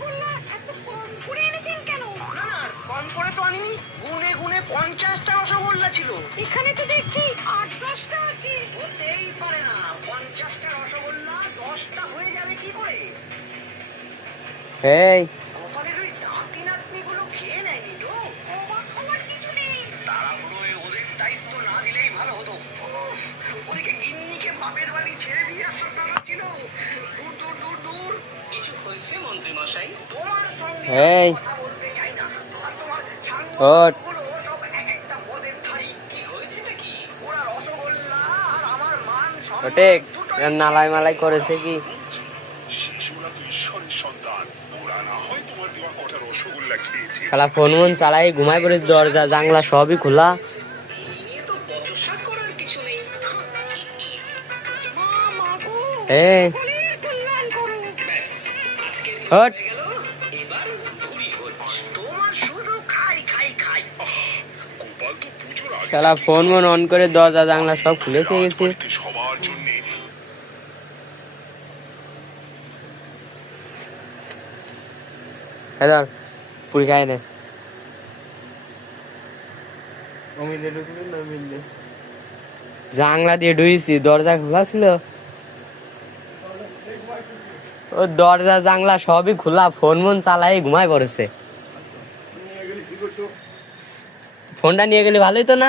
রসগোল্লা এত কম করে এনেছেন কেন? না না, কম করে তো আনিনি, গুনে গুনে 50টা রসগোল্লা ছিল। এখানে তো দেখছি 8-10টা আছে। হতেই পারে না, 50টা রসগোল্লা 10টা হয়ে যাবে কি করে? এই গোপালের ওই নাতি নাতনিগুলো খেয়ে নেয়নি তো? অবাক হওয়ার কিছু নেই। তাড়াহুড়োয় ওদের দায়িত্ব না দিলেই ভালো হতো। উফ, ওদিকে গিন্নিকে বাপের বাড়ি ছেড়ে দিয়ে আসার কথা ছিল। দূর দূর দূর দূর। কিছু হয়েছে মন্ত্রী মশাই? তোমার সঙ্গে এই কথা বলতে চাই না। আর তোমার ওঠ ছাঙ্গুলো সব এক একটা পদের ঠাই। কি হয়েছেটা কি? ওরা রসগোল্লা আর আমার মান ওটে সম্মান নালাই মালাই করেছে কি? শিশুরা তো ঈশ্বরের সন্তান, ওরা না হয় তোমার দেওয়া কটা রসগোল্লা খেয়েছে। শালা ফোন মন চালাই ঘুমাই পড়ে, দরজা জানলা সবই খোলা। নিয়ে তো বচসা করার কিছু নেই। মা মাগো, এই সকলের কল্যাণ করো। ব্যাস, আজকে হট হয়ে গেল, এবার ভুরি ভোজ। তোমার শুধু খাই খাই খাই। গোপাল তো পুজোর আগে শালা ফোন মন অন করে দরজা জানলা সব খুলে খেয়ে গেছে। রাজবাড়িতে সবার জন্য ধর পুরি খাই নে। জানলা দিয়ে ঢুইছি, দরজা খোলা ছিল। ও দরজা জানলা সবই খোলা, ফোন মন চালাই ঘুমাই পড়েছে। ফোনটা নিয়ে গেলে ভালোই তো না?